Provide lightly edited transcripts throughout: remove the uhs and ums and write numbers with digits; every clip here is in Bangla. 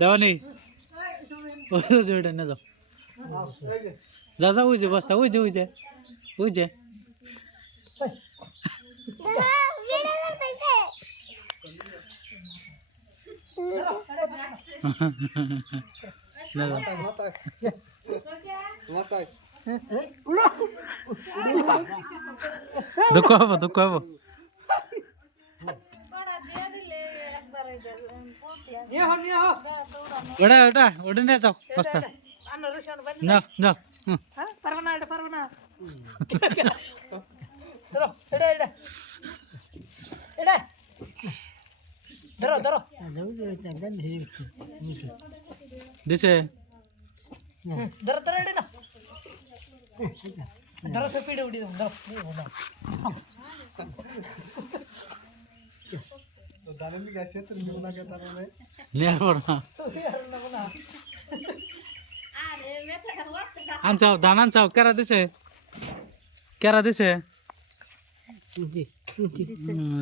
দেওয়া নেই ওইটা না যাও যাও যাও ওই যে বস্তা ওই যে ওই যে দুঃখ হবো ওটা নিয়ে যাও বস্তা নাও নাও পারবো না ধরো এটা ধরো দিছে ধরো এটা না ধরো সে পিড়ে উঠি দাও ধরো তো দাঁড়ালি গাছে তো নিউ না কে তারলে নিয়ে পড়া আনছাও ধান আনছাও কেরা দিছে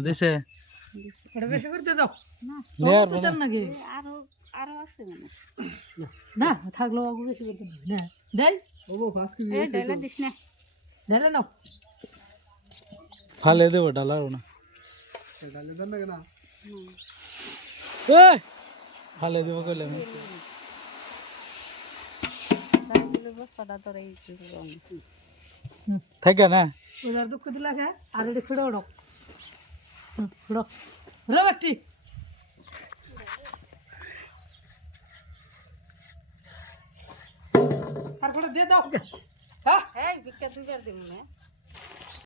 দিছে এটা বেশি করতে দাও নিয়ে তো দেন নাকি আরো আছে মানে না থাকলো আগে বেশি করতে না দেই ও 5 কেজি এই ডালা দিস না ঢেলে নাও ফালে দেবো ডালার না ডালে দেন না কেন এই ফালে দেবো কইলে আমি তাহলে বস্তাটা ধরে থাকে না ওদের দুঃখ দিলা কে আর এটা ফিড়ো ওড়ো ফিড়ো রে বাটি তারপরে দিয়ে দাও হ্যাঁ হ্যাঁ ভিক্ষা দুইবার দিমু না